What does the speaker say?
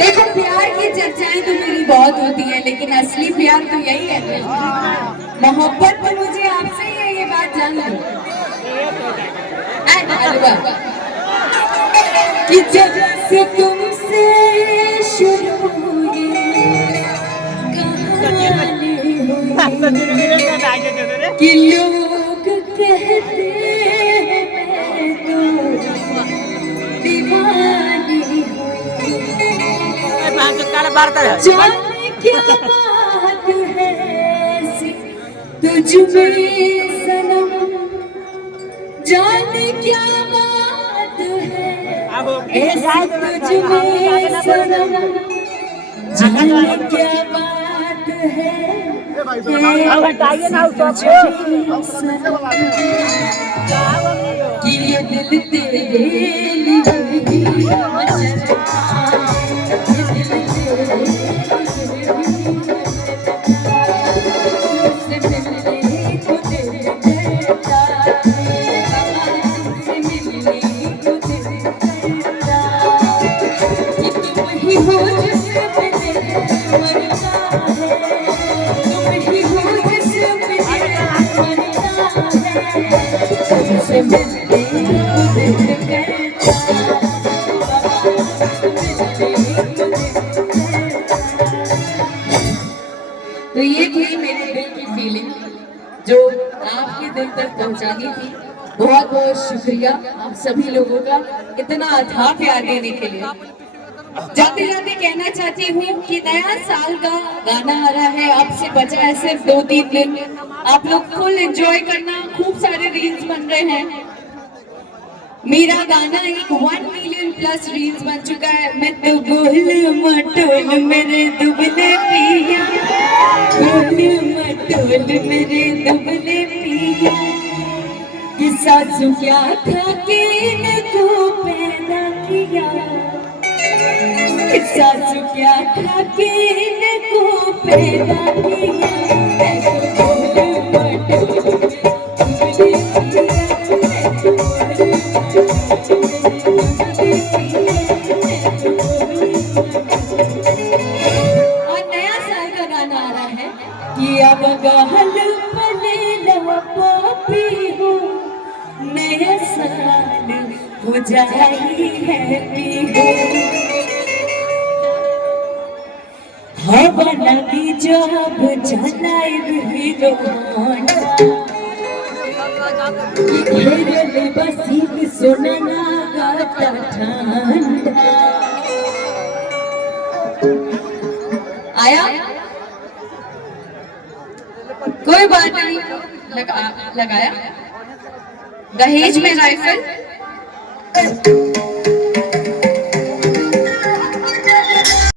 देखो प्यार की चर्चाएं तो मेरी बहुत होती है, लेकिन असली प्यार तो यही है। मोहब्बत तो मुझे आपसे ही है, ये बात जान लो। कि जब से तुमसे शुरू ये कहानी हुई कि लोग कहते हैं मैं तो दीवानी हुई। जाने क्या बात है ऐसी तुझ में सनम, जाने क्या बात है ऐसी तुझ में सनम, जाने क्या बात है कि ये दिल तेरे लिए तो ये थी मेरे दिल की फीलिंग जो आपके दिल तक पहुंचानी थी। बहुत बहुत शुक्रिया आप सभी लोगों का इतना अथाह प्यार देने के लिए। जाते जाते कहना चाहती हूँ कि नया साल का गाना आ रहा है, आपसे बचा है सिर्फ 2-3 दिन। आप लोग फुल एंजॉय करना, खूब सारे रील्स बन रहे हैं। मेरा गाना एक 1 मिलियन प्लस रील्स बन चुका है। मैं तो गोल मटोल मेरे दुबले पिया, गोल मटोल मेरे दुबले पिया, कि सासू क्या खा के इनको पैदा किया, कि सासू क्या खा के इनको पैदा किया। अब गहल पले पापी हो, नया साल हो जाई हैप्पी हो। हवा लगी जब जलाइब हीरो घेरले बसीब सोना गाता ठंडा। आया कोई बात नहीं, लगाया दहेज में राइफल।